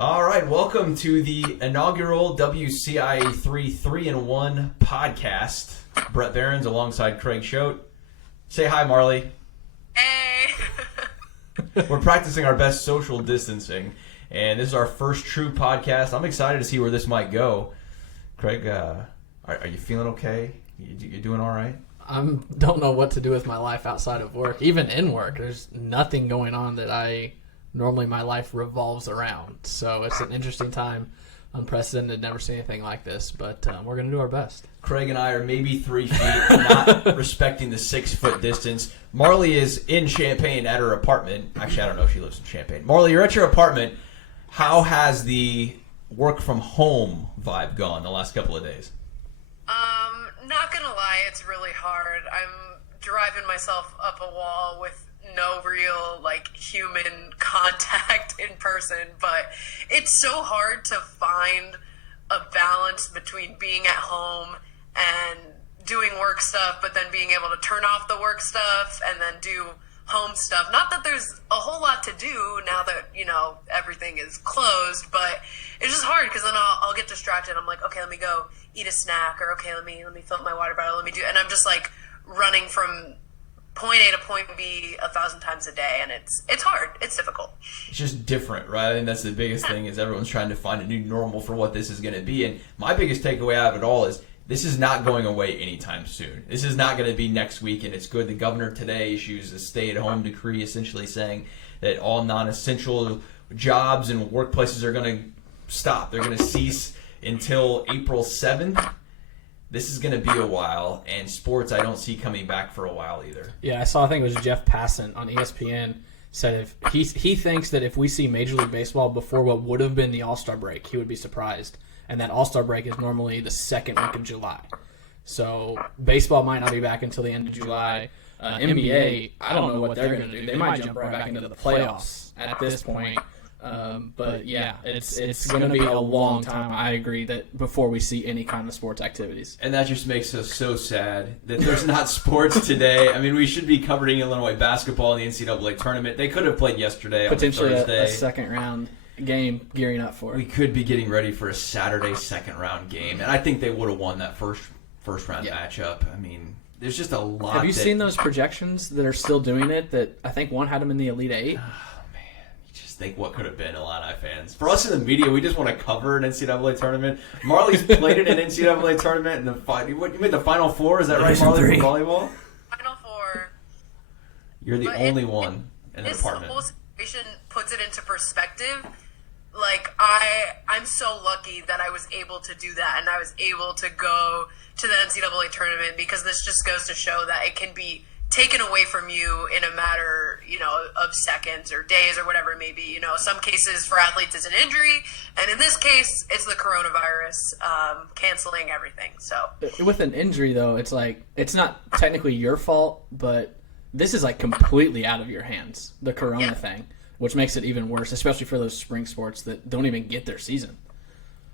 All right, welcome to the inaugural WCIA 3-in-1 podcast. Brett Beherns alongside Craig Choate. Say hi, Marlee. Hey! We're practicing our best social distancing, and this is our first true podcast. I'm excited to see where this might go. Craig, are you feeling okay? You doing all right? I don't know what to do with my life outside of work. Even in work, there's nothing going on that normally my life revolves around. So it's an interesting time, unprecedented, never seen anything like this, but we're going to do our best. Craig and I are maybe 3 feet, not respecting the 6-foot distance. Marlee is in Champaign at her apartment. Actually, I don't know if she lives in Champaign. Marlee, you're at your apartment. How has the work from home vibe gone the last couple of days? Not gonna lie, it's really hard. I'm driving myself up a wall with no real, human contact in person, but it's so hard to find a balance between being at home and doing work stuff, but then being able to turn off the work stuff and then do home stuff. Not that there's a whole lot to do now that, everything is closed, but it's just hard because then I'll get distracted. I'm like, okay, let me go eat a snack, or okay, let me fill up my water bottle, and I'm just running from point A to point B 1,000 times a day, and it's hard. It's difficult. It's just different, right? I think that's the biggest thing is everyone's trying to find a new normal for what this is going to be. And my biggest takeaway out of it all is this is not going away anytime soon. This is not going to be next week, and it's good. The governor today issues a stay-at-home decree essentially saying that all non-essential jobs and workplaces are going to stop. They're going to cease until April 7th. This is going to be a while, and sports I don't see coming back for a while either. Yeah, I think it was Jeff Passan on ESPN said if he thinks that if we see Major League Baseball before what would have been the All-Star break, he would be surprised. And that All-Star break is normally the second week of July. So baseball might not be back until the end of July. NBA, I don't know what they're going to do. They might jump right back into the playoffs at this point. But yeah, it's going to be a long time, I agree, that before we see any kind of sports activities. And that just makes us so sad that there's not sports today. I mean, we should be covering Illinois basketball in the NCAA tournament. They could have played yesterday potentially on Thursday. A second round game gearing up for it. We could be getting ready for a Saturday second round game, and I think they would have won that first round matchup. I mean, there's just a lot. Have you seen those projections that are still doing it? That I think one had them in the Elite Eight. Think what could have been Illini fans. For us in the media, we just want to cover an NCAA tournament. Marlee's played in an NCAA tournament, and you made the Final Four. Is that right, Marlee, for volleyball? Final Four. You're the only one in the department. This whole situation puts it into perspective. I'm so lucky that I was able to do that, and I was able to go to the NCAA tournament, because this just goes to show that it can be taken away from you in a matter, of seconds or days or whatever it may be. Some cases for athletes it's an injury, and in this case, it's the coronavirus canceling everything. So with an injury, though, it's not technically your fault, but this is completely out of your hands, the corona thing, which makes it even worse, especially for those spring sports that don't even get their season.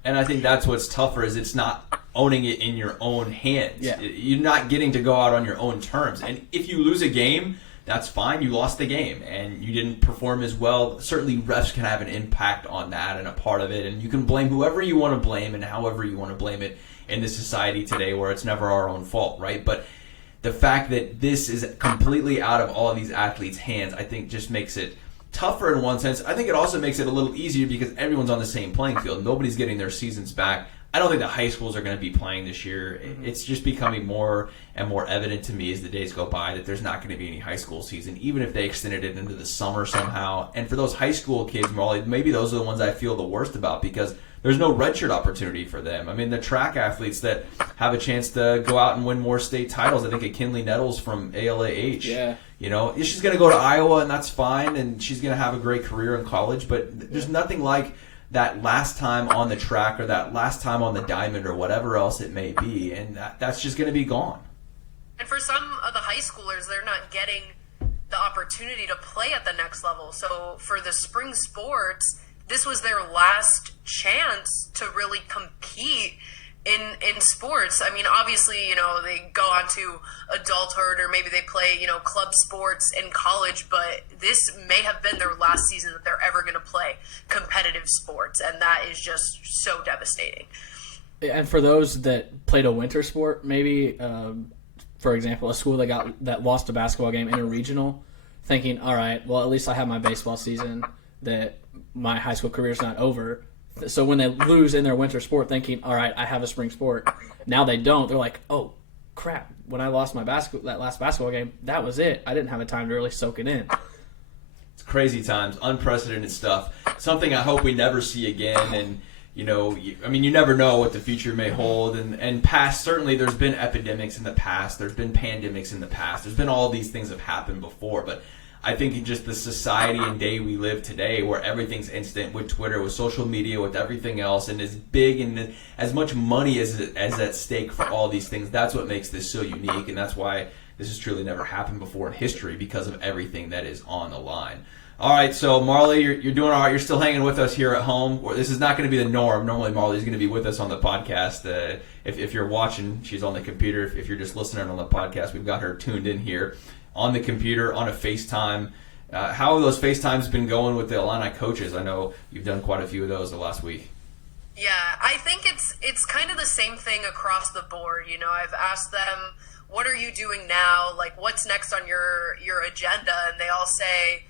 And I think that's what's tougher is it's not owning it in your own hands. Yeah. You're not getting to go out on your own terms. And if you lose a game, that's fine. You lost the game and you didn't perform as well. Certainly refs can have an impact on that and a part of it. And you can blame whoever you want to blame and however you want to blame it in this society today where it's never our own fault, right? But the fact that this is completely out of all of these athletes' hands, I think just makes it tougher in one sense. I think it also makes it a little easier because everyone's on the same playing field. Nobody's getting their seasons back. I don't think the high schools are going to be playing this year. It's just becoming more and more evident to me as the days go by that there's not going to be any high school season, even if they extended it into the summer somehow. And for those high school kids, Marlee, maybe those are the ones I feel the worst about because there's no redshirt opportunity for them. I mean, the track athletes that have a chance to go out and win more state titles, I think at Kinley Nettles from ALAH. Yeah. She's going to go to Iowa, and that's fine, and she's going to have a great career in college, but there's nothing like that last time on the track or that last time on the diamond or whatever else it may be, and that's just going to be gone. And for some of the high schoolers, they're not getting the opportunity to play at the next level. So for the spring sports, this was their last chance to really compete in sports. I mean, obviously, they go on to adulthood, or maybe they play, club sports in college, but this may have been their last season that they're ever going to play competitive sports, and that is just so devastating. And for those that played a winter sport, maybe, for example, a school that lost a basketball game in a regional, thinking, all right, well, at least I have my baseball season, that my high school career is not over. So when they lose in their winter sport, thinking, all right, I have a spring sport, now they don't. They're like, oh, crap, when I lost that last basketball game, that was it. I didn't have a time to really soak it in. It's crazy times, unprecedented stuff, something I hope we never see again. And, you never know what the future may hold. And past, certainly there's been epidemics in the past. There's been pandemics in the past. There's been all these things have happened before. But I think just the society and day we live today, where everything's instant with Twitter, with social media, with everything else, and as big and as much money as at stake for all these things, that's what makes this so unique, and that's why this has truly never happened before in history, because of everything that is on the line. All right, so Marlee, you're doing all right. You're still hanging with us here at home. This is not going to be the norm. Normally, Marlee's going to be with us on the podcast. If you're watching, she's on the computer. If you're just listening on the podcast, we've got her tuned in here on the computer, on a FaceTime. How have those FaceTimes been going with the Illini coaches? I know you've done quite a few of those the last week. Yeah, I think it's kind of the same thing across the board. I've asked them, what are you doing now? Like, what's next on your agenda? And they all say,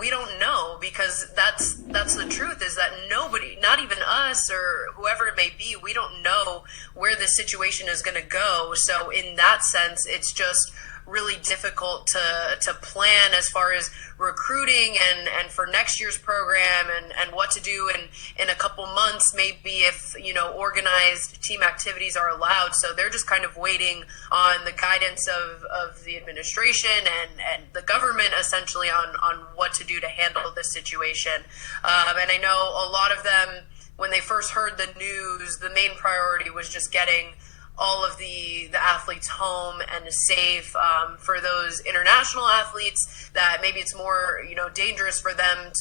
we don't know, because that's the truth, is that nobody, not even us or whoever it may be, we don't know where this situation is going to go. So in that sense, it's just really difficult to plan as far as recruiting and for next year's program and what to do in a couple months, maybe if organized team activities are allowed. So they're just kind of waiting on the guidance of the administration and the government, essentially, on what to do to handle this situation. And I know a lot of them, when they first heard the news, the main priority was just getting all of the athletes home and safe. For those international athletes that maybe it's more dangerous for them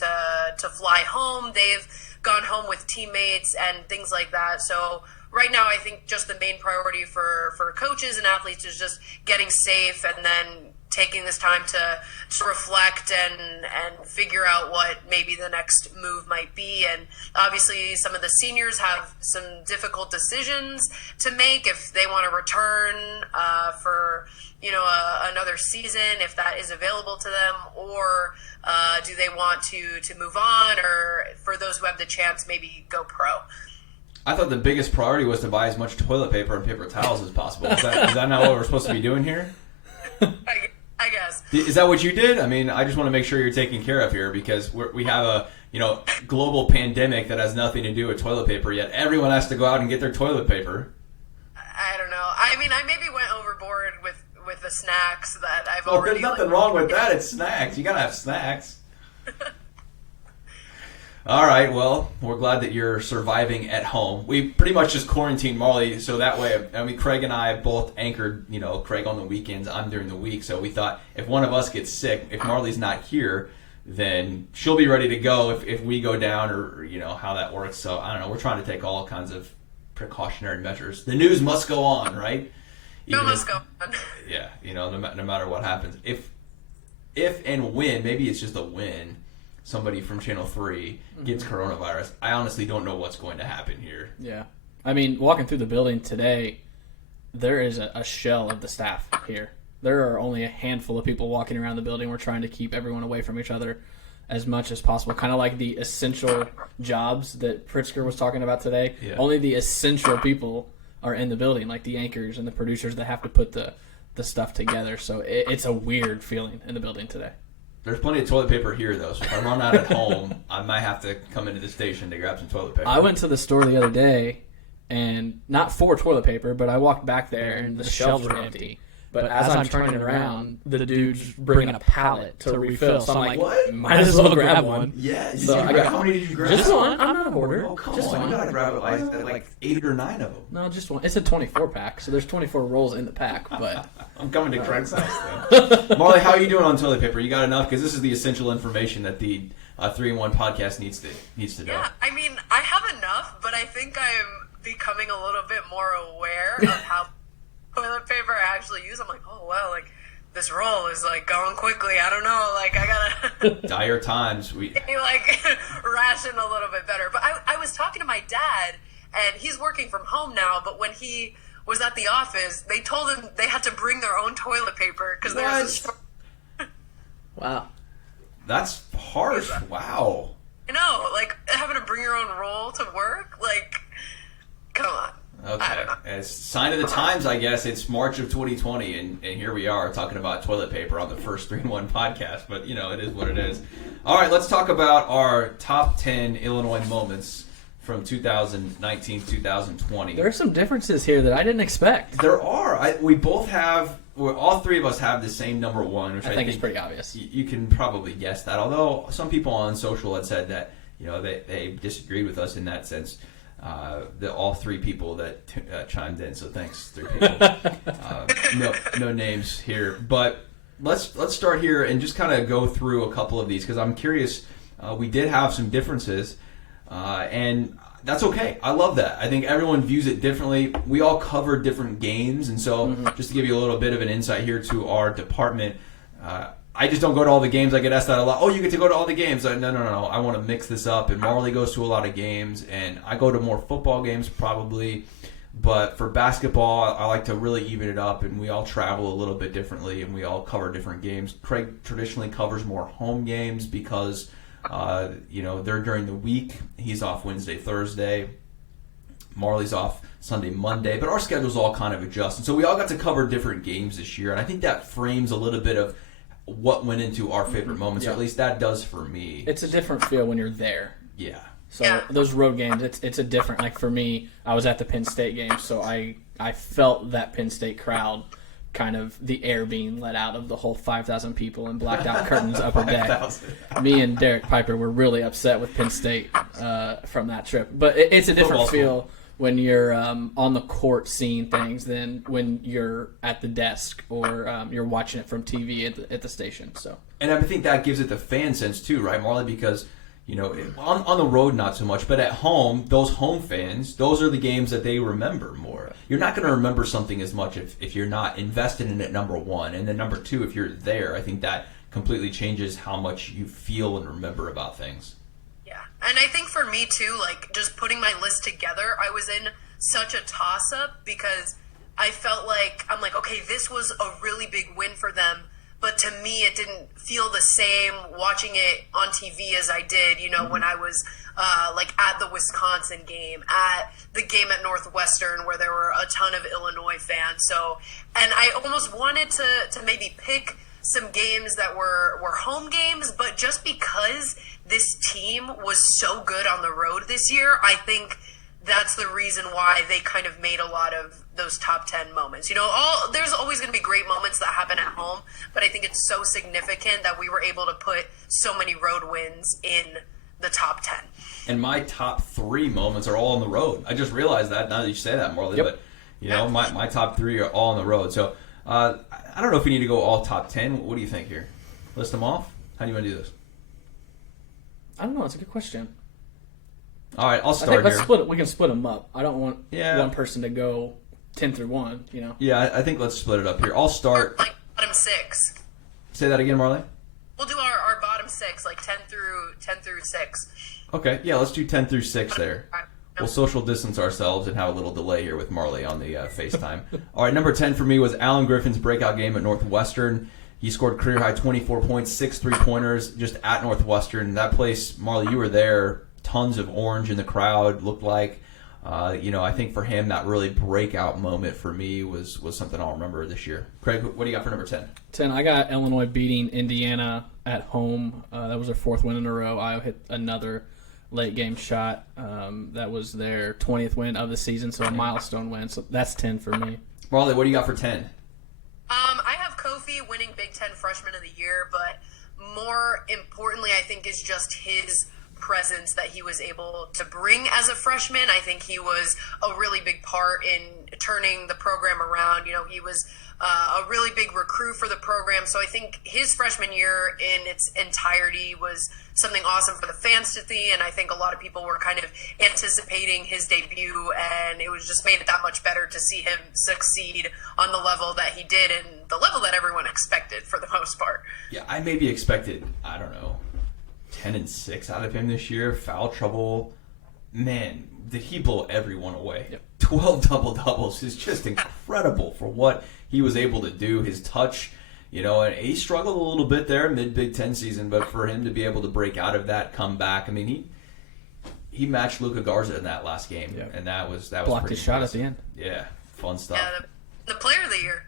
to fly home, they've gone home with teammates and things like that. So right now, I think just the main priority for coaches and athletes is just getting safe, and then taking this time to reflect and figure out what maybe the next move might be. And obviously some of the seniors have some difficult decisions to make, if they want to return for another season, if that is available to them, or do they want to move on, or for those who have the chance, maybe go pro. I thought the biggest priority was to buy as much toilet paper and paper towels as possible. Is that not what we're supposed to be doing here? I guess. Is that what you did? I mean, I just want to make sure you're taken care of here, because we have a global pandemic that has nothing to do with toilet paper, yet everyone has to go out and get their toilet paper. I don't know. I mean, I maybe went overboard with the snacks that I've Oh, already... there's nothing wrong with that. It's snacks. You got to have snacks. All right, well, we're glad that you're surviving at home. We pretty much just quarantined Marlee, so that way, Craig and I both anchored, Craig on the weekends, I'm during the week, so we thought if one of us gets sick, if Marlee's not here, then she'll be ready to go if we go down, or, how that works. So, I don't know, we're trying to take all kinds of precautionary measures. The news must go on, right? It must go on. Yeah, no matter what happens. If and when, maybe it's just a win, somebody from Channel 3 gets coronavirus, I honestly don't know what's going to happen here. Yeah. I mean, walking through the building today, there is a shell of the staff here. There are only a handful of people walking around the building. We're trying to keep everyone away from each other as much as possible. Kind of like the essential jobs that Pritzker was talking about today. Yeah. Only the essential people are in the building, like the anchors and the producers that have to put the stuff together. So it's a weird feeling in the building today. There's plenty of toilet paper here, though, so if I run out at home, I might have to come into the station to grab some toilet paper. I went to the store the other day, and not for toilet paper, but I walked back there, and the shelves were empty. But as I'm turning around, the dude's bringing a pallet to refill. So I'm like, what? Might as well grab one. Yeah. So How many did you grab? Just one. I'm not a hoarder. Oh, come just on. one. You got to grab like 8 or 9 of them. No, just one. It's a 24-pack, so there's 24 rolls in the pack. But I'm coming to Craig's house, then. Marlee, how are you doing on toilet paper? You got enough? Because this is the essential information that the 3-in-1 podcast needs to know. Yeah, I mean, I have enough, but I think I'm becoming a little bit more aware of how toilet paper I actually use. I'm like, oh wow, like this roll is like going quickly. I don't know, like I gotta dire times. We like ration a little bit better. But I was talking to my dad, and he's working from home now. But when he was at the office, they told him they had to bring their own toilet paper because there's. Wow. That's harsh. Wow. You know, like having to bring your own roll to work. Like, come on. Okay, as sign of the times, I guess. It's March of 2020, and here we are talking about toilet paper on the first 3-in-1 podcast, but, you know, it is what it is. All right, let's talk about our top 10 Illinois moments from 2019-2020. There are some differences here that I didn't expect. There are. All three of us have the same number one, which I think is pretty obvious. You can probably guess that, although some people on social had said that, you know, they disagreed with us in that sense. All three people that chimed in, so thanks, three people. No names here, but let's start here and just kind of go through a couple of these because I'm curious. We did have some differences, and that's okay. I love that. I think everyone views it differently. We all cover different games, and so just to give you a little bit of an insight here to our department. I just don't go to all the games. I get asked that a lot. Oh, you get to go to all the games. No. I want to mix this up. And Marlee goes to a lot of games, and I go to more football games probably. But for basketball, I like to really even it up, and we all travel a little bit differently, and we all cover different games. Craig traditionally covers more home games because, they're during the week. He's off Wednesday, Thursday. Marlee's off Sunday, Monday. But our schedules all kind of adjust. And so we all got to cover different games this year, and I think that frames a little bit of what went into our favorite moments, or at least that does for me. It's a different feel when you're there. Yeah. So those road games, it's a different. Like for me, I was at the Penn State game, so I felt that Penn State crowd, kind of the air being let out of the whole 5,000 people and blacked out curtains upper deck. Me and Derek Piper were really upset with Penn State from that trip, but it's a different feel when you're on the court seeing things than when you're at the desk or you're watching it from TV at the station. So, and I think that gives it the fan sense too, right, Marlee? Because on the road not so much, but at home, those home fans, those are the games that they remember more. You're not going to remember something as much if you're not invested in it, number one, and then number two, if you're there. I think that completely changes how much you feel and remember about things. And I think for me too, like just putting my list together, I was in such a toss-up because I felt like, I'm like, okay, this was a really big win for them, but to me it didn't feel the same watching it on TV as I did, when I was like at the Wisconsin game, at the game at Northwestern where there were a ton of Illinois fans. So, and I almost wanted to maybe pick some games that were home games, but just because this team was so good on the road this year, I think that's the reason why they kind of made a lot of those top 10 moments. There's always going to be great moments that happen at home, but I think it's so significant that we were able to put so many road wins in the top 10. And my top 3 moments are all on the road. I just realized that now that you say that, Marlee, but my top 3 are all on the road. So I don't know if we need to go all top 10. What do you think here? List them off? How do you want to do this? I don't know. It's a good question. All right, I'll start here. We can split them up. I don't want one person to go 10 through 1, Yeah, I think let's split it up here. I'll start. Like bottom 6. Say that again, Marlee? We'll do our bottom 6, like 10 through 6. Okay, yeah, let's do 10 through 6 there. We'll social distance ourselves and have a little delay here with Marlee on the FaceTime. All right, number 10 for me was Alan Griffin's breakout game at Northwestern. He scored career-high 24 points, 6 3-pointers just at Northwestern. That place, Marlee, you were there. Tons of orange in the crowd, looked like. I think for him, that really breakout moment for me was something I'll remember this year. Craig, what do you got for number 10? 10, I got Illinois beating Indiana at home. That was their 4th win in a row. Iowa hit another late-game shot. That was their 20th win of the season, so a milestone win. So that's 10 for me. Marlee, what do you got for 10? I have Kofi winning Big Ten Freshman of the Year, but more importantly, I think is just his presence that he was able to bring as a freshman. I think he was a really big part in turning the program around. He was a really big recruit for the program. So I think his freshman year in its entirety was something awesome for the fans to see. And I think a lot of people were kind of anticipating his debut, and it was just made it that much better to see him succeed on the level that he did and the level that everyone expected for the most part. Yeah, I maybe expected, 10-6 out of him this year. Foul trouble. Man, did he blow everyone away. Yep. 12 double-doubles is just incredible for what he was able to do. His touch, and he struggled a little bit there mid-Big Ten season, but for him to be able to break out of that, come back, he matched Luka Garza in that last game, Yep. and that was blocked pretty his shot impressive. at the end. Yeah, fun stuff. Yeah, the player of the year.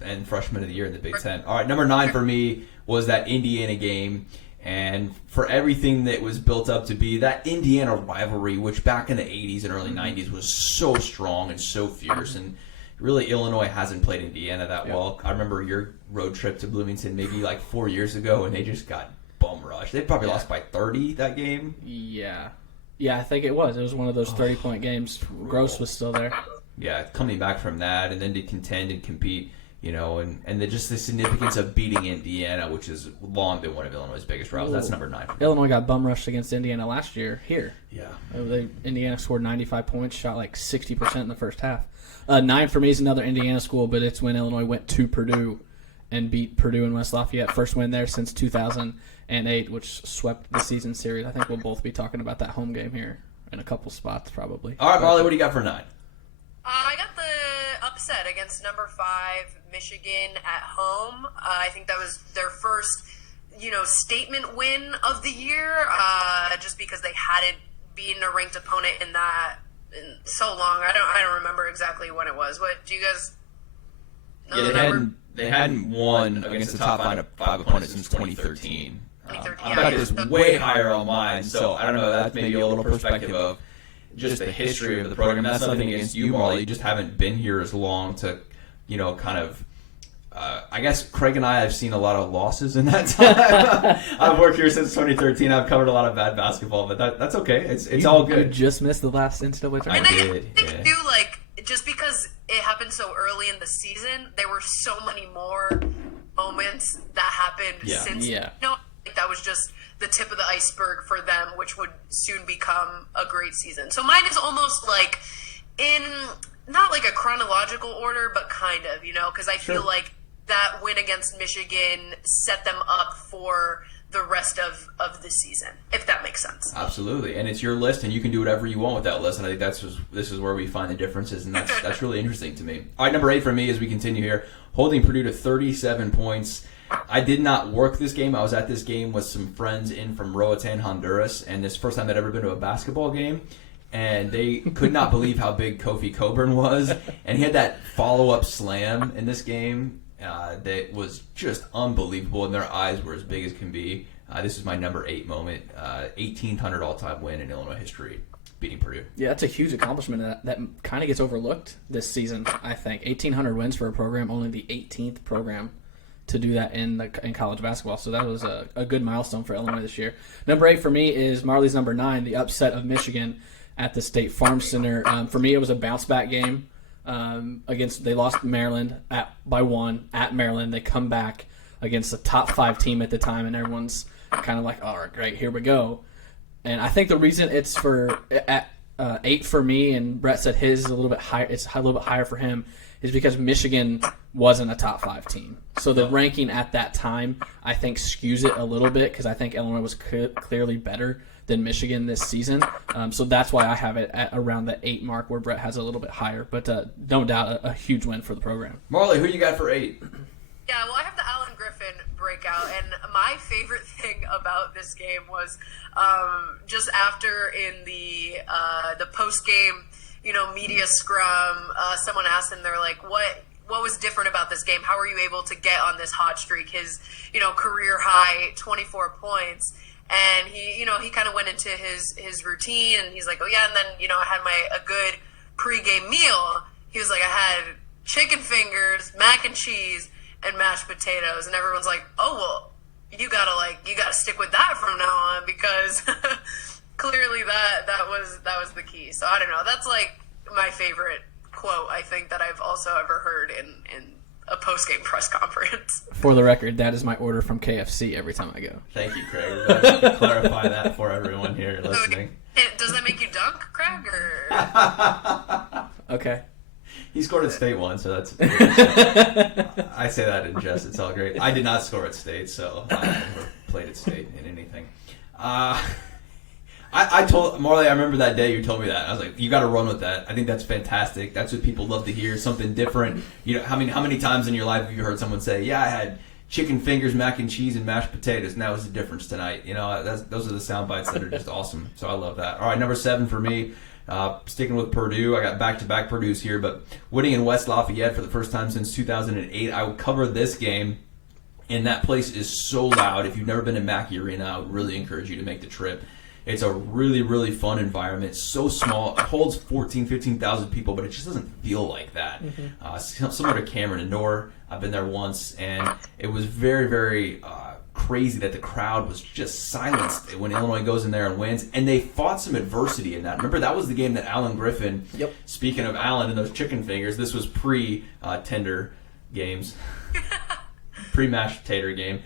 And freshman of the year in the Big Ten. All right, number 9 for me was that Indiana game. And for everything that was built up to be that Indiana rivalry, which back in the 80s and early 90s was so strong and so fierce. And really, Illinois hasn't played Indiana that well. I remember your road trip to Bloomington maybe like 4 years ago, and they just got bum rushed. They probably lost by 30 that game. Yeah. Yeah, I think it was. It was one of those 30-point games. Gross was still there. Yeah, coming back from that and then to contend and compete, and just the significance of beating Indiana, which has long been one of Illinois' biggest rivals. That's number 9 for me. Illinois got bum rushed against Indiana last year here. Yeah. Indiana scored 95 points, shot like 60% in the first half. 9 for me is another Indiana school, but it's when Illinois went to Purdue and beat Purdue in West Lafayette. First win there since 2008, which swept the season series. I think we'll both be talking about that home game here in a couple spots probably. All right, Marlee, what do you got for 9? I got the upset against number 5 Michigan at home. I think that was their first, statement win of the year, just because they hadn't beaten a ranked opponent in so long. I don't remember exactly when it was. What do you guys know? Yeah, they hadn't won against the top 5 opponents since 2013. I've got this way higher on mine, so I don't know. That's maybe a little perspective of just the history of the program. That's nothing against you, Marlee. You just haven't been here as long to, kind of. I guess Craig and I have seen a lot of losses in that time. I've worked here since 2013. I've covered a lot of bad basketball, but that's okay. It's all good. You just missed the last NCAA tournament. I did. I think too, just because it happened so early in the season, there were so many more moments that happened since. Yeah. That was just the tip of the iceberg for them, which would soon become a great season. So mine is almost like in not like a chronological order, but kind of, because I feel like that win against Michigan set them up for the rest of the season, if that makes sense. Absolutely, and it's your list, and you can do whatever you want with that list. And I think this is where we find the differences, and that's really interesting to me. All right, number 8 for me as we continue here, holding Purdue to 37 points. I did not work this game. I was at this game with some friends in from Roatan, Honduras, and this is the first time I'd ever been to a basketball game. And they could not believe how big Kofi Coburn was. And he had that follow-up slam in this game that was just unbelievable, and their eyes were as big as can be. This is my number 8 moment, 1,800 all-time win in Illinois history, beating Purdue. Yeah, that's a huge accomplishment that kind of gets overlooked this season, I think. 1,800 wins for a program, only the 18th program to do that in college basketball. So that was a good milestone for Illinois this year. Number 8 for me is Marlee's number 9, the upset of Michigan at the State Farm Center. For me, it was a bounce-back game. They lost Maryland by 1 at Maryland. They come back against the top 5 team at the time, and everyone's kind of like, all right, great, here we go. And I think the reason it's at 8 for me, and Bret said his is a little bit higher. It's a little bit higher for him, is because Michigan wasn't a top 5 team. So the ranking at that time, I think, skews it a little bit because I think Illinois was clearly better than Michigan this season. So that's why I have it at around the 8 mark, where Bret has a little bit higher. But no doubt a huge win for the program. Marlee, who you got for 8? Yeah, well, I have the Allen Griffin breakout, and my favorite thing about this game was just after in the post-game, media scrum, someone asked him, they're like, what was different about this game? How were you able to get on this hot streak? His, career high 24 points. And he kind of went into his routine, and he's like, oh yeah, and then, I had a good pregame meal. He was like, I had chicken fingers, mac and cheese, and mashed potatoes. And everyone's like, oh, well, you gotta stick with that from now on, because clearly that was the key. So I don't know. That's like my favorite quote, I think, that I've also ever heard in a post-game press conference. For the record, that is my order from KFC every time I go. Thank you, Craig. Let me clarify that for everyone here listening. Does that make you dunk, Craig? Or Okay. He scored at State once, so that's. I say that in jest. It's all great. I did not score at State, so I never played at State in anything. I told Marlee, I remember that day you told me that. I was like, you got to run with that. I think that's fantastic. That's what people love to hear, something different. You know, how many times in your life have you heard someone say, "Yeah, I had chicken fingers, mac and cheese, and mashed potatoes, and that was the difference tonight." You know, those are the sound bites that are just awesome. So I love that. All right, number 7 for me. Sticking with Purdue, I got back-to-back Purdue's here, but winning in West Lafayette for the first time since 2008. I would cover this game, and that place is so loud. If you've never been to Mackey Arena, I would really encourage you to make the trip. It's a really, really fun environment. It's so small. It holds 15,000 people, but it just doesn't feel like that. Similar to Cameron Indoor. I've been there once, and it was very, very crazy that the crowd was just silenced when Illinois goes in there and wins. And they fought some adversity in that. Remember, that was the game that Alan Griffin, speaking of Alan and those chicken fingers, this was pre-tender games, pre-mashed tater game.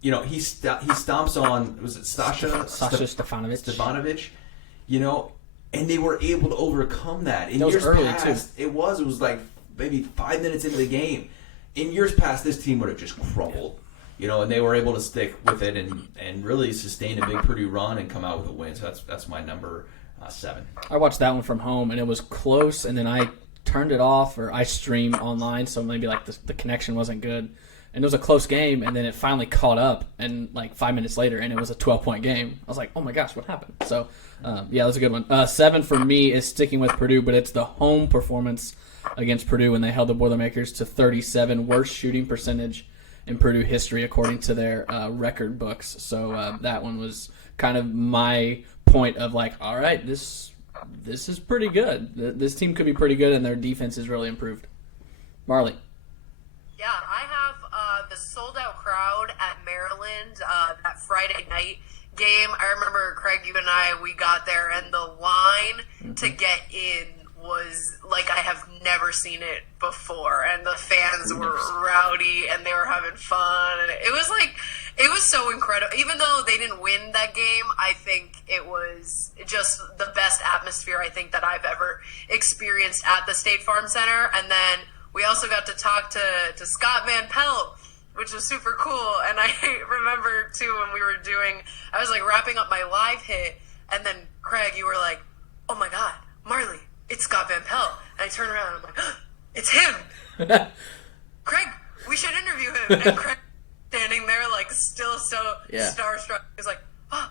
You know, he stomps on, was it Sasha Stefanovic? You know, and they were able to overcome that. In years past, too. It was like maybe 5 minutes into the game. In years past, this team would have just crumbled. You know, and they were able to stick with it and really sustain a big Purdue run and come out with a win. So that's my number 7. I watched that one from home, and it was close, and then I turned it off, or I streamed online, so maybe like the connection wasn't good. And it was a close game, and then it finally caught up, and like 5 minutes later, and it was a 12-point game. I was like, oh my gosh, what happened? So, yeah, that was a good one. 7 for me is sticking with Purdue, but it's the home performance against Purdue when they held the Boilermakers to 37, worst shooting percentage in Purdue history according to their record books. So that one was kind of my point of like, all right, this is pretty good. This team could be pretty good, and their defense is really improved. Marlee. Yeah, I have the sold-out crowd at Maryland, that Friday night game. I remember, Craig, you and we got there, and the line to get in was like I have never seen it before, and the fans were rowdy, and they were having fun, and it was so incredible. Even though they didn't win that game, I think it was just the best atmosphere I think that I've ever experienced at the State Farm Center. And then we also got to talk to Scott Van Pelt, which was super cool. And I remember, too, when we were I was like wrapping up my live hit, and then Craig, you were like, oh my God, Marlee, it's Scott Van Pelt. And I turn around, and I'm like, oh, it's him. Craig, we should interview him. And Craig standing there like still so starstruck. He's like, oh,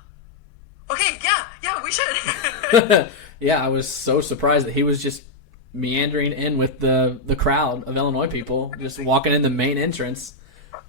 okay, yeah, we should. Yeah, I was so surprised that he was just meandering in with the crowd of Illinois people, just walking in the main entrance.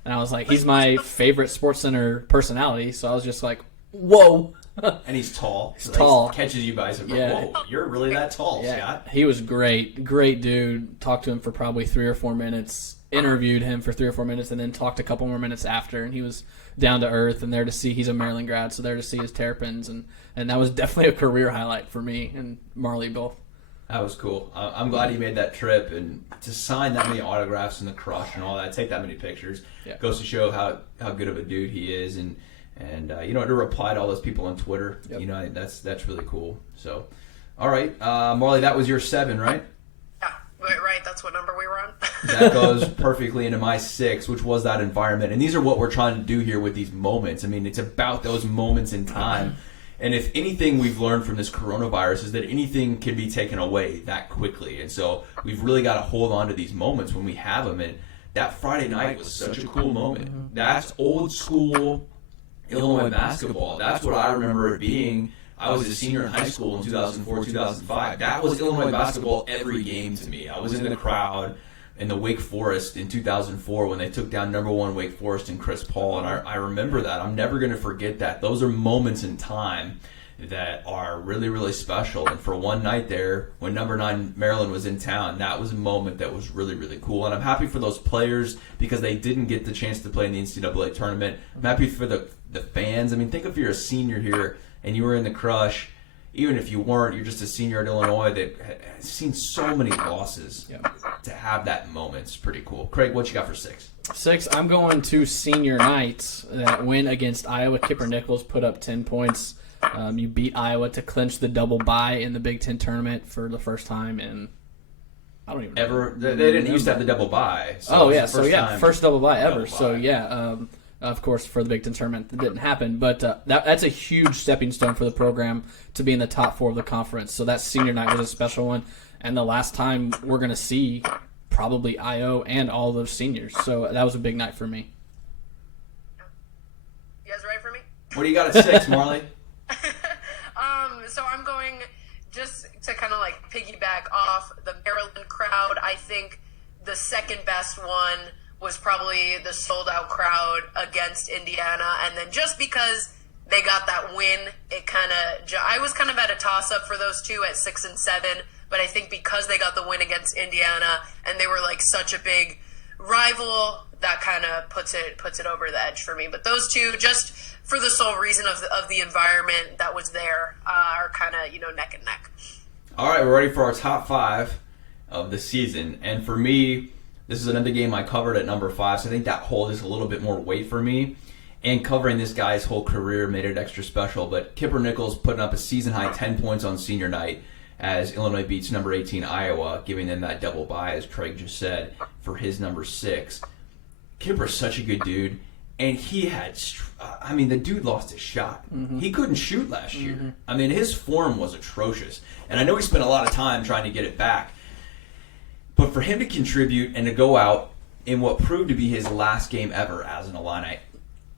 And I was like, he's my favorite SportsCenter personality. So I was just like, whoa. And he's tall. He's tall. He catches you by surprise. Whoa, you're really that tall, Scott. He was great. Great dude. Talked to him for probably 3 or 4 minutes. Interviewed him for 3 or 4 minutes, and then talked a couple more minutes after. And he was down to earth and there to see. He's a Maryland grad, so there to see his Terrapins. And that was definitely a career highlight for me and Marlee both. That was cool. I'm glad he made that trip, and to sign that many autographs in the crush and all that, take that many pictures, goes to show how good of a dude he is, and you know, to reply to all those people on Twitter, you know, that's really cool. So, all right, Marlee, that was your 7, right? Yeah, right. That's what number we were on. That goes perfectly into my 6, which was that environment, and these are what we're trying to do here with these moments. I mean, it's about those moments in time. And if anything we've learned from this coronavirus is that anything can be taken away that quickly. And so we've really got to hold on to these moments when we have them. And that Friday night was such a cool moment. That's old school Illinois basketball. That's what I remember it being. I was a senior in high school in 2004, 2005. That was Illinois basketball every game to me. I was in the crowd in the Wake Forest in 2004 when they took down number 1 Wake Forest and Chris Paul, and I remember that. I'm never going to forget that. Those are moments in time that are really, really special. And for one night there, when number 9 Maryland was in town, that was a moment that was really, really cool. And I'm happy for those players because they didn't get the chance to play in the NCAA tournament. I'm happy for the fans. I mean, think if you're a senior here and you were in the crush. Even if you weren't, you're just a senior at Illinois that has seen so many losses. To have that moment is pretty cool. Craig, what you got for 6? 6, I'm going to senior night. That win against Iowa. Kippur Nickels put up 10 points. You beat Iowa to clinch the double bye in the Big Ten tournament for the first time in, I don't even ever. They didn't used to have the double bye. So first double bye ever. So yeah. Of course, for the Big Ten tournament, that didn't happen. But that's a huge stepping stone for the program to be in the top 4 of the conference. So that senior night was a special one. And the last time we're going to see probably IO and all those seniors. So that was a big night for me. You guys ready for me? What do you got at 6, Marlee? So I'm going just to kind of like piggyback off the Maryland crowd. I think the second best one was probably the sold-out crowd against Indiana. And then just because they got that win, it kind of – I was kind of at a toss-up for those two at 6 and 7. But I think because they got the win against Indiana and they were like such a big rival, that kind of puts it over the edge for me. But those two, just for the sole reason of the environment that was there, are kind of, neck and neck. All right, we're ready for our top 5 of the season. And for me – this is another game I covered at number 5, so I think that holds a little bit more weight for me. And covering this guy's whole career made it extra special. But Kippur Nickels putting up a season-high 10 points on senior night as Illinois beats number 18 Iowa, giving them that double bye, as Craig just said, for his number 6. Kipper's such a good dude, and he had the dude lost his shot. Mm-hmm. He couldn't shoot last year. Mm-hmm. I mean, his form was atrocious. And I know he spent a lot of time trying to get it back. But for him to contribute and to go out in what proved to be his last game ever as an Illini,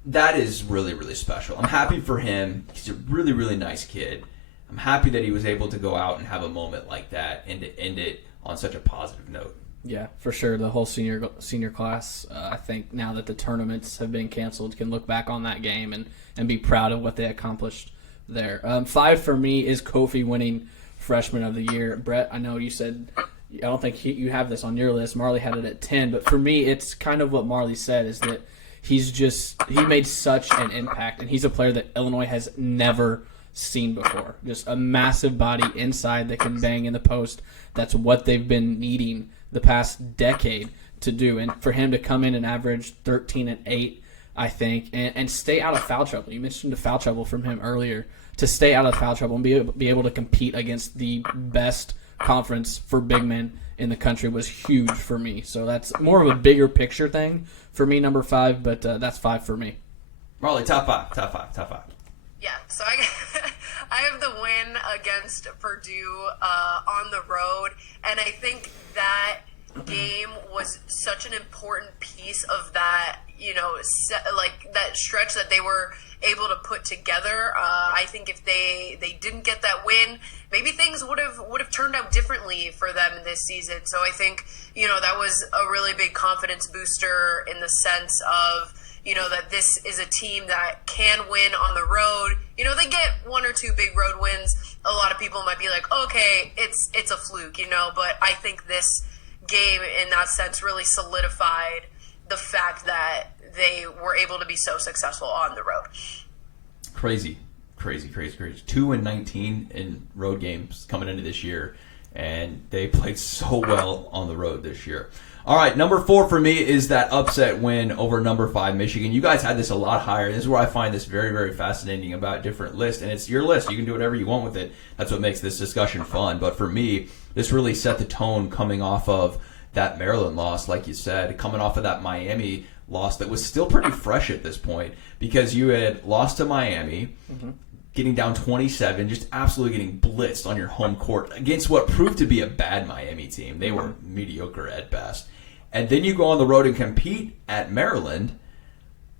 that is really, really special. I'm happy for him. He's a really, really nice kid. I'm happy that he was able to go out and have a moment like that and to end it on such a positive note. Yeah, for sure. The whole senior class, I think now that the tournaments have been canceled, can look back on that game and be proud of what they accomplished there. 5 for me is Kofi winning Freshman of the Year. Bret, I know you said... I don't think you have this on your list. Marlee had it at 10, but for me, it's kind of what Marlee said, is that he made such an impact, and he's a player that Illinois has never seen before. Just a massive body inside that can bang in the post. That's what they've been needing the past decade to do, and for him to come in and average 13 and 8, I think, and stay out of foul trouble. You mentioned the foul trouble from him earlier. To stay out of foul trouble and be able to compete against the best conference for big men in the country was huge for me. So that's more of a bigger picture thing for me, number 5, but that's 5 for me. Marlee, top 5. Yeah, so I have the win against Purdue on the road, and I think that game was such an important piece of that, that stretch that they were able to put together. I think if they didn't get that win, maybe things would have turned out differently for them this season. So I think, that was a really big confidence booster in the sense of, that this is a team that can win on the road. They get 1 or 2 big road wins. A lot of people might be like, okay, it's a fluke, but I think this game in that sense really solidified the fact that they were able to be so successful on the road. Crazy. 2-19 in road games coming into this year, and they played so well on the road this year. All right, number 4 for me is that upset win over number 5 Michigan. You guys had this a lot higher. This is where I find this very, very fascinating about different lists, and it's your list. You can do whatever you want with it. That's what makes this discussion fun. But for me, this really set the tone coming off of that Maryland loss, like you said, coming off of that Miami loss that was still pretty fresh at this point, because you had lost to Miami, getting down 27, just absolutely getting blitzed on your home court against what proved to be a bad Miami team. They were mediocre at best. And then you go on the road and compete at Maryland,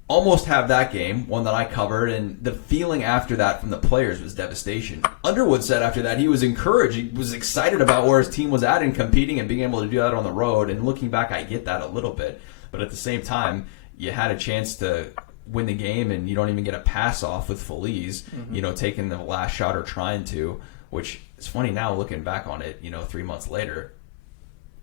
almost have that game, one that I covered, and the feeling after that from the players was devastation. Underwood said after that he was encouraged, he was excited about where his team was at and competing and being able to do that on the road. And looking back, I get that a little bit. But at the same time, you had a chance to win the game and you don't even get a pass off with Feliz, taking the last shot or trying to, which is funny now looking back on it, 3 months later.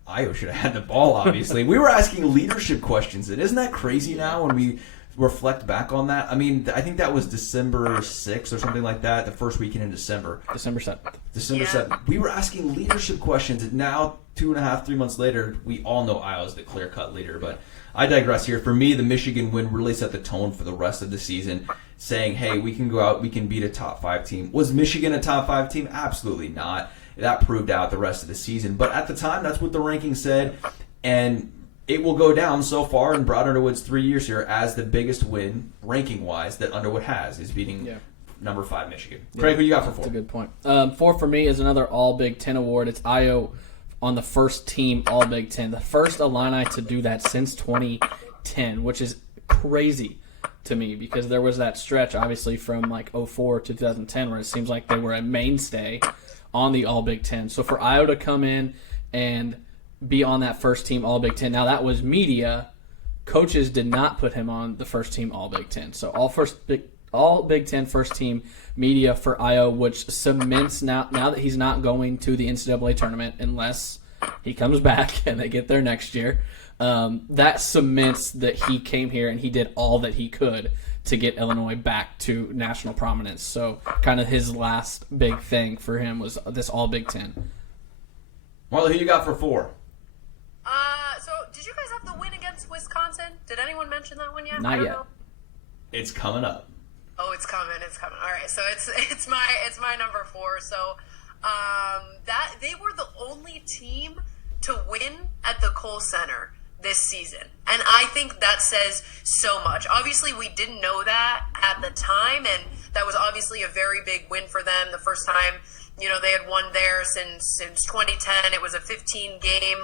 Io should have had the ball, obviously. We were asking leadership questions, and isn't that crazy now when we reflect back on that? I mean, I think that was December 6th or something like that, the first weekend in December. December 7th. December 7th. We were asking leadership questions, and now 2.5, 3 months later, we all know Io's the clear-cut leader. But I digress here. For me, the Michigan win really set the tone for the rest of the season, saying, hey, we can go out, we can beat a top 5 team. Was Michigan a top 5 team? Absolutely not. That proved out the rest of the season. But at the time, that's what the ranking said, and it will go down so far in Brad Underwood's 3 years here as the biggest win, ranking-wise, that Underwood has, is beating number 5 Michigan. Craig, who you got for 4? That's a good point. 4 for me is another All-Big Ten award. It's Io on the first team All-Big Ten. The first Illini to do that since 2010, which is crazy to me because there was that stretch, obviously, from like 04 to 2010 where it seems like they were a mainstay on the All-Big Ten. So for Io to come in and be on that first team All-Big Ten, now that was media. Coaches did not put him on the first team All-Big Ten. So all Big Ten first team media for Io, which cements now that he's not going to the NCAA tournament unless he comes back and they get there next year. That cements that he came here and he did all that he could to get Illinois back to national prominence. So kind of his last big thing for him was this All Big Ten. Marlee, who you got for 4? So did you guys have the win against Wisconsin? Did anyone mention that one yet? Not yet. Know. It's coming up. Oh, it's coming. All right, so it's my number 4. So that they were the only team to win at the Kohl Center this season. And I think that says so much. Obviously, we didn't know that at the time, and that was obviously a very big win for them. The first time, they had won there since 2010. It was a 15-game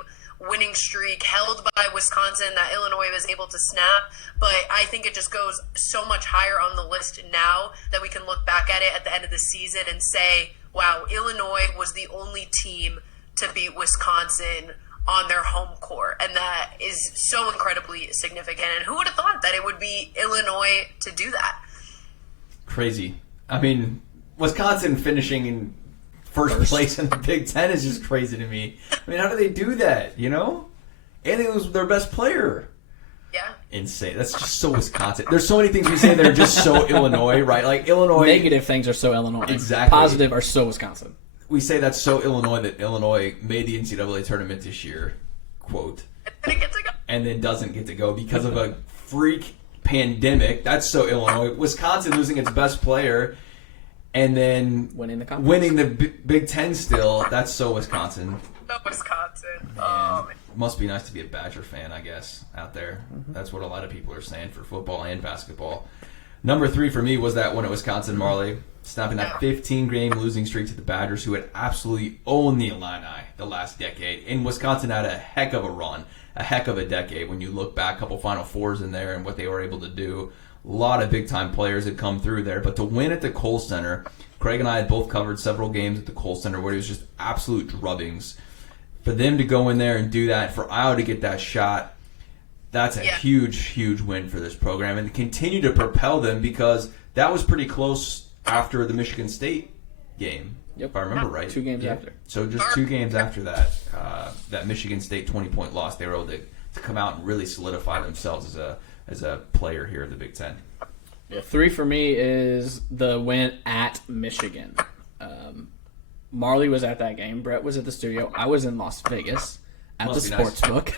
winning streak held by Wisconsin that Illinois was able to snap. But I think it just goes so much higher on the list now that we can look back at it at the end of the season and say, wow, Illinois was the only team to beat Wisconsin on their home court, and that is so incredibly significant. And who would have thought that it would be Illinois to do that? Crazy. I mean, Wisconsin finishing in first place in the Big Ten is just crazy to me. I mean, how do they do that, And it was their best player. Yeah. Insane. That's just so Wisconsin. There's so many things we say that are just so Illinois, right? Like Illinois. Negative things are so Illinois. Exactly. Positive are so Wisconsin. We say that's so Illinois that Illinois made the NCAA tournament this year, quote, and then doesn't get to go because of a freak pandemic. That's so Illinois. Wisconsin losing its best player and then winning the Big Ten still. That's so Wisconsin. So Wisconsin. Man, must be nice to be a Badger fan, I guess, out there. Mm-hmm. That's what a lot of people are saying for football and basketball. Number 3 for me was that one at Wisconsin, Marlee, snapping that 15-game losing streak to the Badgers, who had absolutely owned the Illini the last decade. And Wisconsin had a heck of a run, a heck of a decade. When you look back, a couple Final Fours in there and what they were able to do, a lot of big-time players had come through there. But to win at the Kohl Center, Craig and I had both covered several games at the Kohl Center where it was just absolute drubbings. For them to go in there and do that, for Iowa to get that shot, that's a huge, huge win for this program, and to continue to propel them because that was pretty close after the Michigan State game, if I remember right. 2 games after. So just 2 games after that, that Michigan State 20-point loss, they were able to come out and really solidify themselves as a player here in the Big Ten. Yeah, 3 for me is the win at Michigan. Marlee was at that game. Bret was at the studio. I was in Las Vegas at the sports book.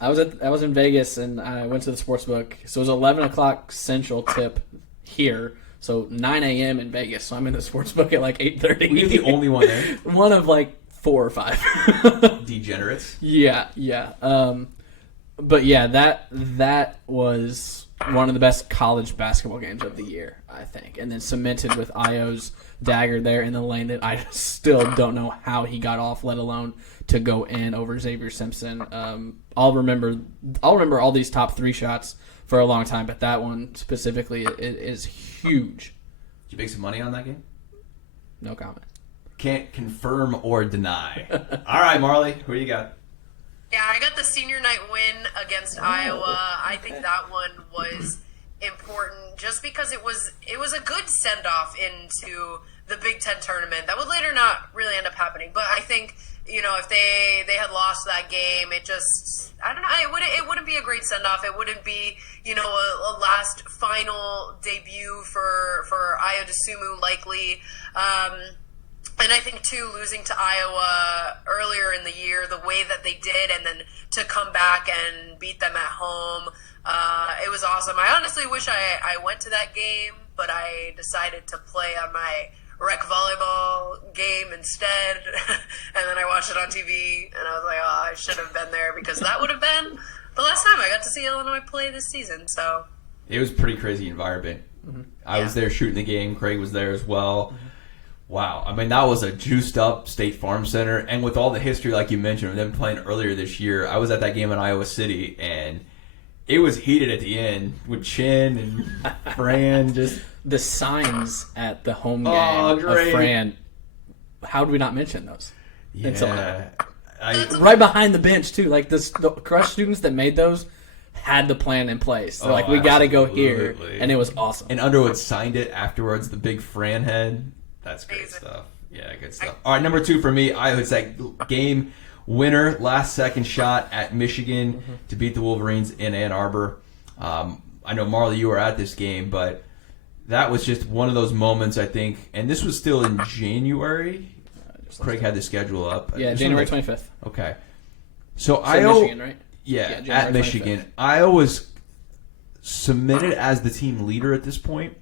I was in Vegas and I went to the sports book. So it was 11 o'clock Central tip here. So 9 a.m. in Vegas. So I'm in the sports book at like 8:30. Were you the only one there? One of like 4 or 5 degenerates. Yeah. But yeah, that was one of the best college basketball games of the year, I think. And then cemented with Io's dagger there in the lane that I still don't know how he got off, let alone to go in over Xavier Simpson. I'll remember all these top 3 shots for a long time, but that one specifically is huge. Did you make some money on that game? No comment. Can't confirm or deny. All right, Marlee, who do you got? Yeah, I got the senior night win against Iowa. I think that one was important just because it was a good send off into the Big Ten tournament. That would later not really end up happening, but I think if they had lost that game, it just I don't know. It wouldn't be a great send off. It wouldn't be a last final debut for Ayo DeSumo likely. And I think, too, losing to Iowa earlier in the year, the way that they did, and then to come back and beat them at home, it was awesome. I honestly wish I went to that game, but I decided to play on my rec volleyball game instead. And then I watched it on TV, and I was like, oh, I should have been there because that would have been the last time I got to see Illinois play this season. So it was a pretty crazy environment. I was there shooting the game. Craig was there as well. Wow. I mean, that was a juiced up State Farm Center. And with all the history, like you mentioned, of them playing earlier this year, I was at that game in Iowa City, and it was heated at the end with Chin and Fran. Just the signs at the home game of Fran. How did we not mention those? Yeah. Right behind the bench, too. Like, the Crush students that made those had the plan in place. They're like, we got to go here. And it was awesome. And Underwood signed it afterwards, the big Fran head. That's great stuff. Yeah, good stuff. All right, number 2 for me, Iowa. It's that game winner, last second shot at Michigan to beat the Wolverines in Ann Arbor. I know, Marlee, you were at this game, but that was just one of those moments, I think. And this was still in January. Craig had the schedule up. Yeah, January 25th. Okay. So Iowa, Michigan, right? Yeah, at Michigan. Iowa was submitted as the team leader at this point.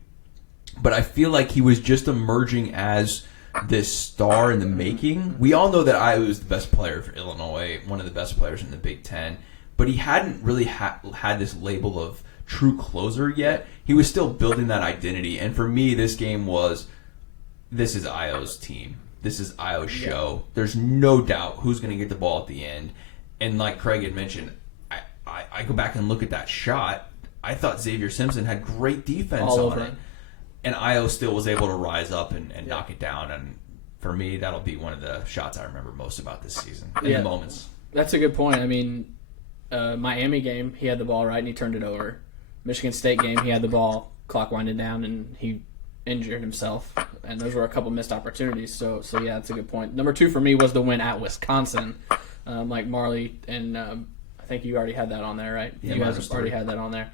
But I feel like he was just emerging as this star in the making. We all know that Iowa was the best player for Illinois, one of the best players in the Big Ten. But he hadn't really had this label of true closer yet. He was still building that identity. And for me, this game was, this is Iowa's team. This is Iowa's show. There's no doubt who's going to get the ball at the end. And like Craig had mentioned, I go back and look at that shot. I thought Xavier Simpson had great defense on it. And Io still was able to rise up and knock it down. And for me, that'll be one of the shots I remember most about this season. In the moments. That's a good point. I mean, Miami game, he had the ball right and he turned it over. Michigan State game, he had the ball, clock winded down, and he injured himself. And those were a couple missed opportunities. So yeah, that's a good point. Number 2 for me was the win at Wisconsin. Like Marlee, and I think you already had that on there, right? Yeah, you guys already had that on there.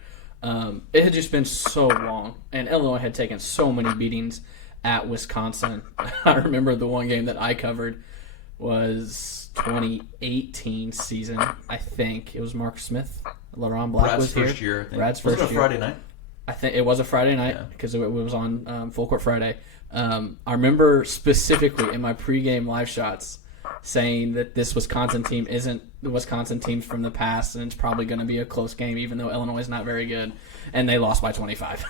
It had just been so long, and Illinois had taken so many beatings at Wisconsin. I remember the one game that I covered was 2018 season, I think. It was Mark Smith. LaRon Black Brad's was here. first year, I think. Brad's was first it a year. Friday night? I think it was a Friday night because it was on Full Court Friday. I remember specifically in my pregame live shots saying that this Wisconsin team isn't the Wisconsin teams from the past, and it's probably going to be a close game, even though Illinois is not very good, and they lost by 25.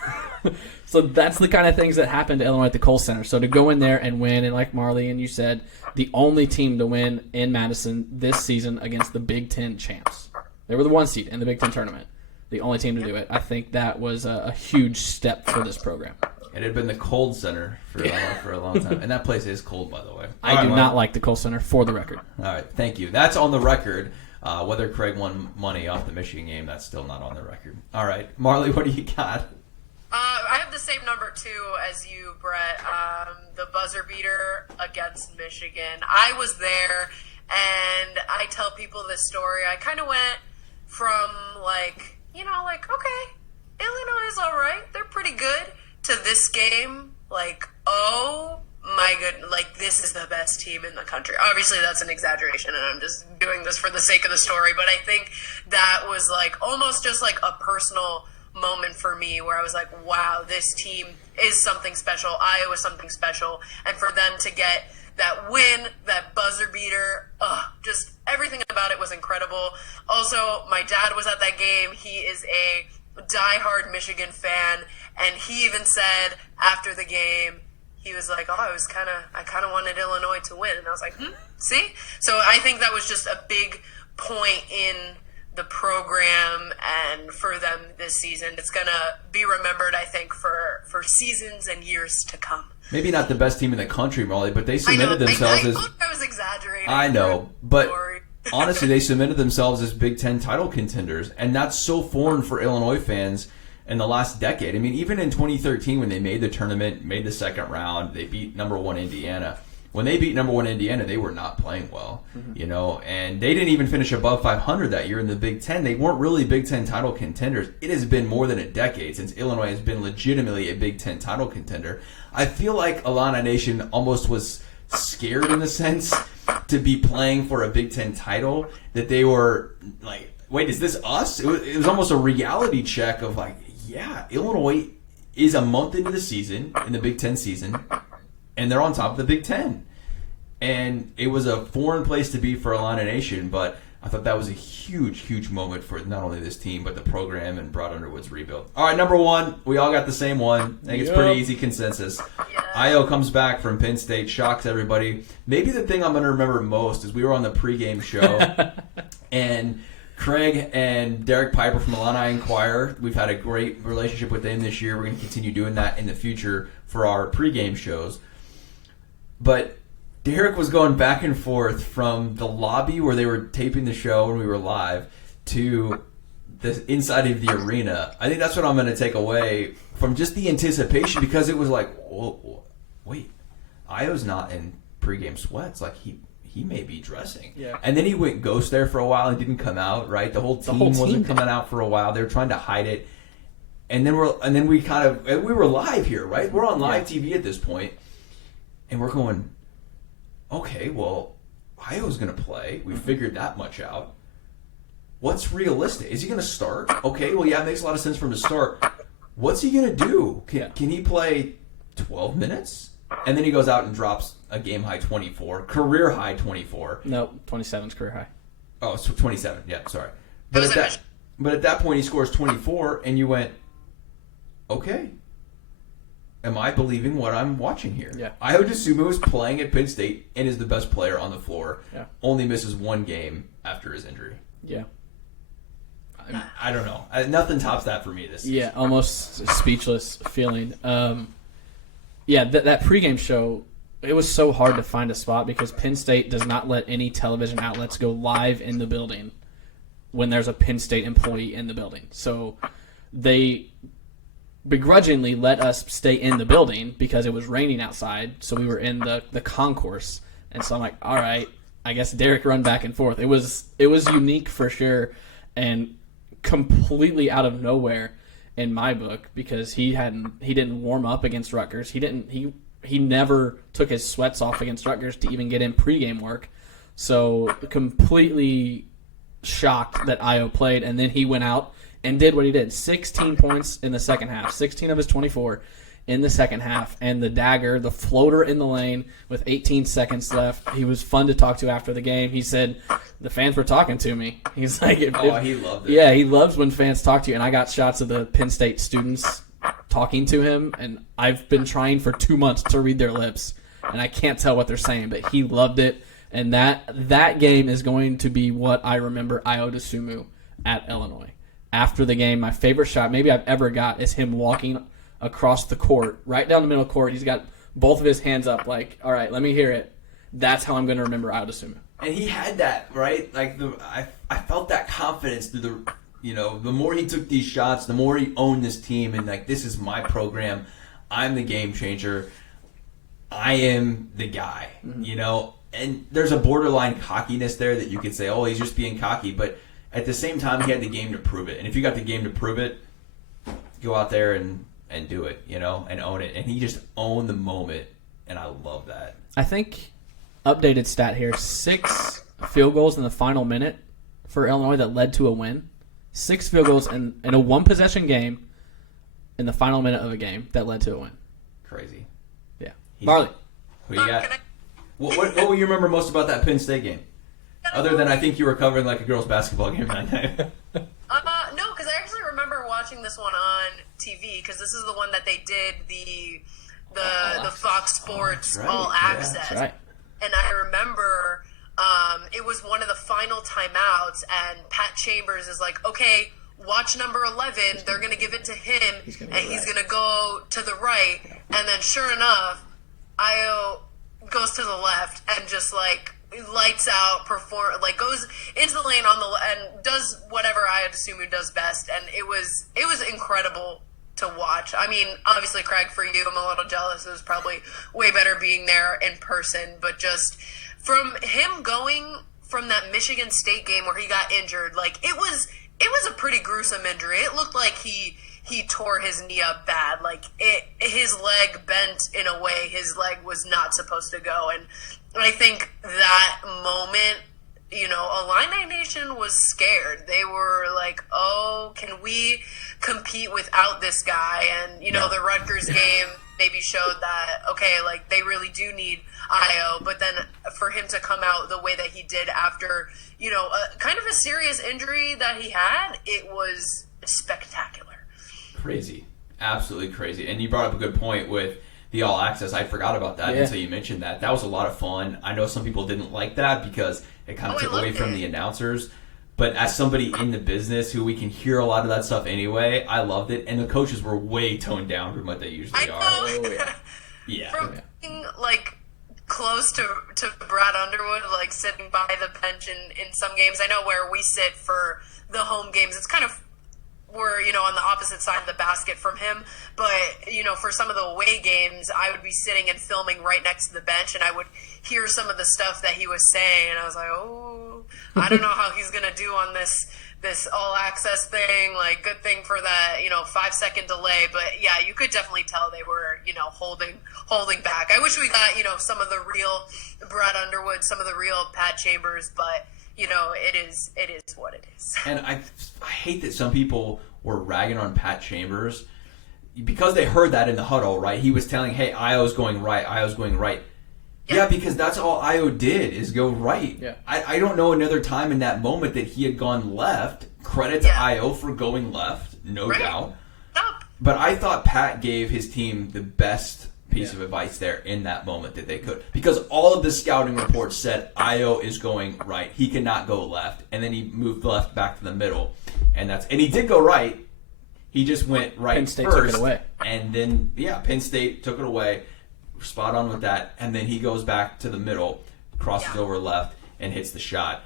So that's the kind of things that happened to Illinois at the Kohl Center. So to go in there and win, and like Marlee and you said, the only team to win in Madison this season against the Big Ten champs. They were the 1 seed in the Big Ten tournament. The only team to do it. I think that was a huge step for this program. It had been the cold center for a long time. And that place is cold, by the way. I do not like the Kohl Center, for the record. All right, thank you. That's on the record. Whether Craig won money off the Michigan game, that's still not on the record. All right, Marlee, what do you got? I have the same number 2 as you, Bret. The buzzer beater against Michigan. I was there, and I tell people this story. I kind of went from okay, Illinois is all right. They're pretty good. To this game, oh my goodness, this is the best team in the country. Obviously, that's an exaggeration, and I'm just doing this for the sake of the story, but I think that was almost just a personal moment for me where I was like, wow, this team is something special. Iowa's something special, and for them to get that win, that buzzer beater, just everything about it was incredible. Also, my dad was at that game. He is a diehard Michigan fan, and he even said after the game, he was like, I kind of wanted Illinois to win. And I was like, see? So I think that was just a big point in the program and for them this season. It's going to be remembered, I think, for seasons and years to come. Maybe not the best team in the country, Marlee, but they submitted themselves as... I was exaggerating. I know, but honestly, they cemented themselves as Big Ten title contenders, and that's so foreign for Illinois fans in the last decade. I mean, even in 2013 when they made the tournament, made the second round, they beat number 1 Indiana. When they beat number 1 Indiana, they were not playing well, and they didn't even finish above 500 that year in the Big Ten. They weren't really Big Ten title contenders. It has been more than a decade since Illinois has been legitimately a Big Ten title contender. I feel like Illini Nation almost was scared in a sense to be playing for a Big Ten title, that they were like, wait, is this us? It was almost a reality check of like, yeah, Illinois is a month into the season, in the Big Ten season, and they're on top of the Big Ten. And it was a foreign place to be for Illini Nation, but I thought that was a huge, huge moment for not only this team, but the program and Broad Underwood's rebuild. All right, number 1, we all got the same one. I think it's pretty easy consensus. Yeah. Io comes back from Penn State, shocks everybody. Maybe the thing I'm going to remember most is we were on the pregame show, and Craig and Derek Piper from Illini Inquirer, we've had a great relationship with them this year. We're going to continue doing that in the future for our pregame shows. But Derek was going back and forth from the lobby where they were taping the show when we were live to the inside of the arena. I think that's what I'm going to take away from just the anticipation, because it was like, whoa, wait, Io's not in pregame sweats. Like, he may be dressing. Yeah. And then he went ghost there for a while and didn't come out, right? The whole team wasn't coming out for a while. They were trying to hide it. And then we were live here, right? We're on live TV at this point, and we're going, okay, well, Io's going to play. We figured that much out. What's realistic? Is he going to start? Okay, well, yeah, it makes a lot of sense for him to start. What's he going to do? Can he play 12 minutes? And then he goes out and drops a game-high 24, career-high 24. No, 27's career high. Oh, it's 27. Yeah, sorry. But at that point, he scores 24, and you went, okay, am I believing what I'm watching here? Yeah. Io DeSumo is playing at Penn State and is the best player on the floor. Yeah. Only misses one game after his injury. Yeah. I don't know. Nothing tops that for me this season. Yeah, almost speechless feeling. That pregame show, it was so hard to find a spot because Penn State does not let any television outlets go live in the building when there's a Penn State employee in the building. So they begrudgingly let us stay in the building because it was raining outside, so we were in the concourse. And so I'm like, all right, I guess Derek run back and forth. It was unique for sure, and completely out of nowhere in my book because he didn't warm up against Rutgers. He never took his sweats off against Rutgers to even get in pregame work. So completely shocked that Io played, and then he went out and did what he did. 16 points in the second half, 16 of his 24 in the second half, and the dagger, the floater in the lane with 18 seconds left. He was fun to talk to after the game. He said, the fans were talking to me. He's like, he loved it. Yeah, he loves when fans talk to you, and I got shots of the Penn State students talking to him, and I've been trying for 2 months to read their lips, and I can't tell what they're saying, but he loved it, and that game is going to be what I remember Io DeSumo at Illinois. After the game, my favorite shot maybe I've ever got is him walking across the court, right down the middle of the court. He's got both of his hands up like, all right, let me hear it. That's how I'm going to remember Io DeSumo. And he had that, right? Like I felt that confidence through the more he took these shots, the more he owned this team, and like, this is my program. I'm the game changer. I am the guy, And there's a borderline cockiness there that you could say, oh, he's just being cocky, but at the same time, he had the game to prove it. And if you got the game to prove it, go out there and do it, and own it. And he just owned the moment, and I love that. I think, updated stat here, 6 field goals in the final minute for Illinois that led to a win. 6 field goals in a one-possession game in the final minute of a game that led to a win. Crazy. Yeah. Marlee. Who you got? What will you remember most about that Penn State game? Other than I think you were covering like a girls' basketball game that night. No, because I actually remember watching this one on TV because this is the one that they did the Fox Sports All Access. That's right. And I remember it was one of the final timeouts, and Pat Chambers is like, okay, watch number 11. They're going to give it to him, he's going to go to the right. And then sure enough, Io goes to the left and just like lights out, goes into the lane and does whatever I'd assume he does best, and it was incredible to watch. I mean, obviously, Craig, for you, I'm a little jealous. It was probably way better being there in person, but just from him going from that Michigan State game where he got injured, it was a pretty gruesome injury. It looked like he tore his knee up bad. His leg bent in a way his leg was not supposed to go. And I think that moment, Illini Nation was scared. They were like, oh, can we compete without this guy? And, the Rutgers game maybe showed that, okay, they really do need Io. But then for him to come out the way that he did after, kind of a serious injury that he had, it was spectacular. Crazy. Absolutely crazy. And you brought up a good point with the All Access. I forgot about that until you mentioned that. That was a lot of fun. I know some people didn't like that because it kind of took away from the announcers. But as somebody in the business who we can hear a lot of that stuff anyway, I loved it. And the coaches were way toned down from what they usually are. Oh, yeah. From being, close to Brad Underwood, sitting by the bench in some games. I know where we sit for the home games. It's kind of we're, on the opposite side of the basket from him. But, for some of the away games, I would be sitting and filming right next to the bench, and I would hear some of the stuff that he was saying, and I was like, oh, I don't know how he's going to do on this all-access thing. Good thing for that, 5-second delay. But, yeah, you could definitely tell they were, holding back. I wish we got, some of the real Brad Underwood, some of the real Pat Chambers, but it is what it is. And I hate that some people were ragging on Pat Chambers because they heard that in the huddle, right? He was telling, hey, Io's going right, Io's going right. Yeah, because that's all Io did is go right. Yeah. I don't know another time in that moment that he had gone left. Credit to Io for going left, no doubt. Stop. But I thought Pat gave his team the best piece of advice there in that moment that they could. Because all of the scouting reports said Io is going right. He cannot go left. And then he moved left back to the middle. And he did go right. He just went right Penn State first. took it away. And then, Penn State took it away. Spot on with that. And then he goes back to the middle, crosses over left, and hits the shot.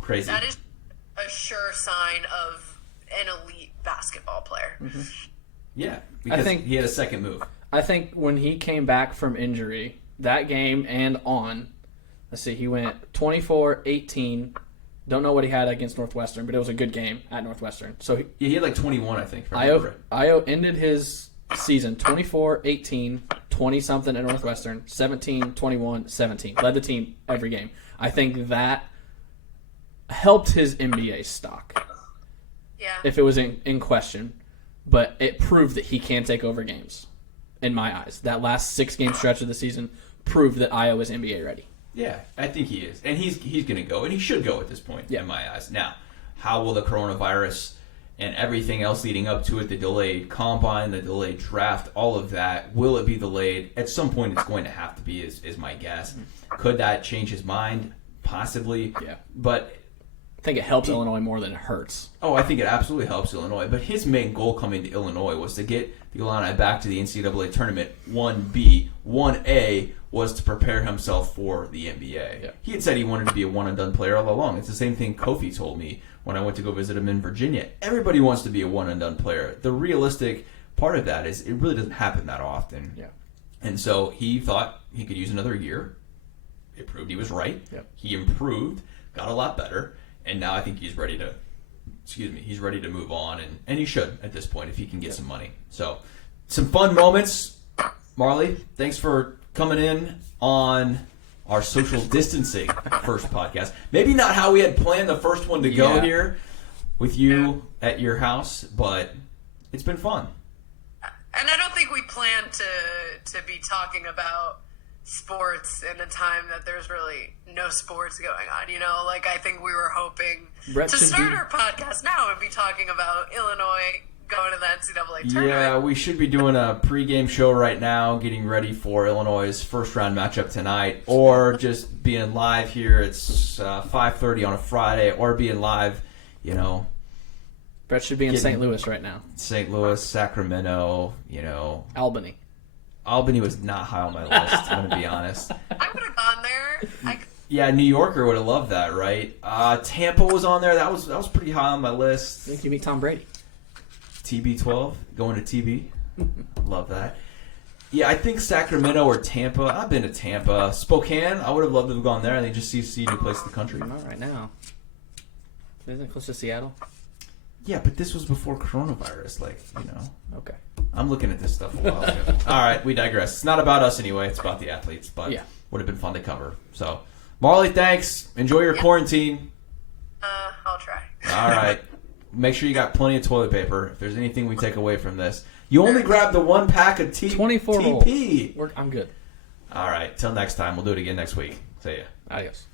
Crazy. That is a sure sign of an elite basketball player. Mm-hmm. Yeah, because I think he had a second move. I think when he came back from injury, that game and on, he went 24-18. Don't know what he had against Northwestern, but it was a good game at Northwestern. So he had 21, I think. Io ended his season 24-18, 20-something at Northwestern, 17-21, 17. Led the team every game. I think that helped his NBA stock. Yeah. If it was in question. But it proved that he can take over games, in my eyes. That last 6-game stretch of the season proved that Io is NBA ready. Yeah, I think he is. And he's going to go, and he should go at this point, in my eyes. Now, how will the coronavirus and everything else leading up to it, the delayed combine, the delayed draft, all of that, will it be delayed? At some point, it's going to have to be, is my guess. Could that change his mind? Possibly. Yeah. But I think it helps Illinois more than it hurts. Oh, I think it absolutely helps Illinois. But his main goal coming to Illinois was to get the Illini back to the NCAA tournament. 1B. 1A was to prepare himself for the NBA. Yeah. He had said he wanted to be a one-and-done player all along. It's the same thing Kofi told me when I went to go visit him in Virginia. Everybody wants to be a one-and-done player. The realistic part of that is it really doesn't happen that often. Yeah. And so he thought he could use another year. It proved he was right. Yep. He improved, got a lot better. And now I think he's ready to, he's ready to move on, and he should at this point if he can get some money. So, some fun moments. Marlee, thanks for coming in on our social distancing first podcast. Maybe not how we had planned the first one to go here with you at your house, but it's been fun. And I don't think we planned to be talking about sports in a time that there's really no sports going on, I think we were hoping Bret to start our podcast now and be talking about Illinois going to the NCAA tournament. Yeah, we should be doing a pregame show right now, getting ready for Illinois' first round matchup tonight, or just being live here. It's 5:30 on a Friday, or being live, Bret should be in St. Louis right now. St. Louis, Sacramento, Albany. Albany was not high on my list, I'm going to be honest. I would have gone there. Yeah, New Yorker would have loved that, right? Tampa was on there. That was pretty high on my list. I think you meet Tom Brady. TB12, going to TB. Love that. Yeah, I think Sacramento or Tampa. I've been to Tampa. Spokane, I would have loved to have gone there. I think just see a new place in the country. Not right now. Isn't it close to Seattle? Yeah, but this was before coronavirus. Okay. I'm looking at this stuff a while ago. All right, we digress. It's not about us anyway. It's about the athletes, but would have been fun to cover. So, Marlee, thanks. Enjoy your quarantine. I'll try. All right. Make sure you got plenty of toilet paper. If there's anything we take away from this, you only grab the 1 pack of 24 TP. I'm good. All right. Till next time. We'll do it again next week. See ya. Adios.